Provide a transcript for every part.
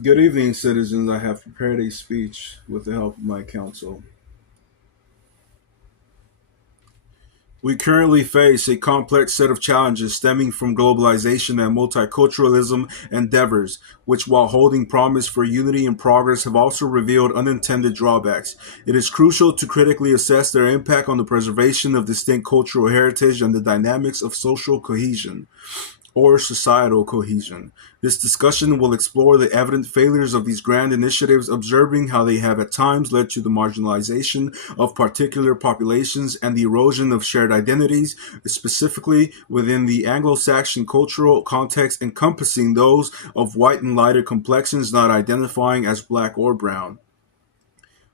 Good evening, citizens. I have prepared a speech with the help of my counsel. We currently face a complex set of challenges stemming from globalization and multiculturalism endeavors, which, while holding promise for unity and progress, have also revealed unintended drawbacks. It is crucial to critically assess their impact on the preservation of distinct cultural heritage and the dynamics of social cohesion or societal cohesion. This discussion will explore the evident failures of these grand initiatives, observing how they have at times led to the marginalization of particular populations and the erosion of shared identities, specifically within the Anglo Saxon cultural context encompassing those of white and lighter complexions not identifying as black or brown.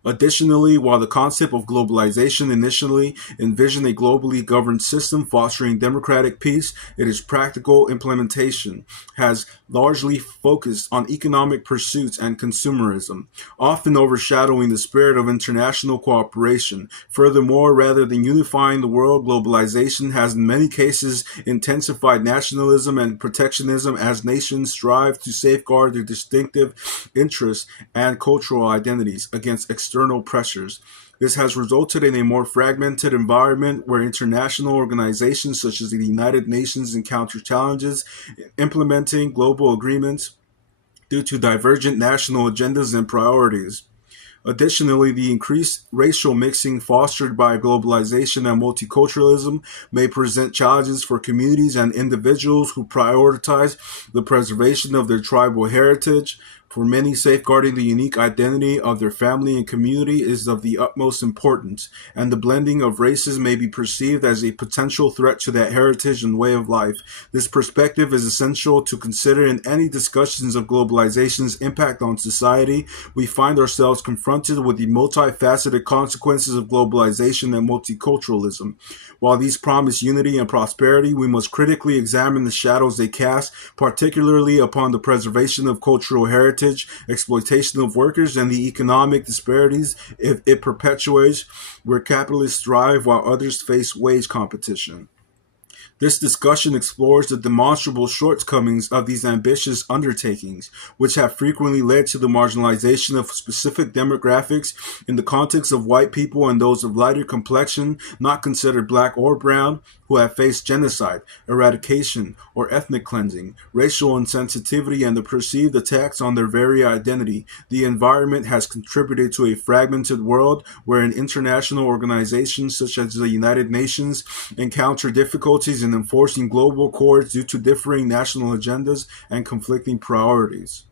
Additionally, while the concept of globalization initially envisioned a globally governed system fostering democratic peace, its practical implementation has largely focused on economic pursuits and consumerism, often overshadowing the spirit of international cooperation. Furthermore, rather than unifying the world, globalization has in many cases intensified nationalism and protectionism as nations strive to safeguard their distinctive interests and cultural identities against external pressures. This has resulted in a more fragmented environment where international organizations such as the United Nations encounter challenges implementing global agreements due to divergent national agendas and priorities. Additionally, the increased racial mixing fostered by globalization and multiculturalism may present challenges for communities and individuals who prioritize the preservation of their tribal heritage. For many, safeguarding the unique identity of their family and community is of the utmost importance, and the blending of races may be perceived as a potential threat to that heritage and way of life. This perspective is essential to consider in any discussions of globalization's impact on society. We find ourselves confronted with the multifaceted consequences of globalization and multiculturalism. While these promise unity and prosperity, we must critically examine the shadows they cast, particularly upon the preservation of cultural heritage, exploitation of workers, and the economic disparities it perpetuates, where capitalists thrive while others face wage competition. This discussion explores the demonstrable shortcomings of these ambitious undertakings, which have frequently led to the marginalization of specific demographics in the context of white people and those of lighter complexion, not considered black or brown, who have faced genocide, eradication, or ethnic cleansing, racial insensitivity, and the perceived attacks on their very identity. The environment has contributed to a fragmented world wherein international organizations such as the United Nations encounter difficulties in enforcing global accords due to differing national agendas and conflicting priorities.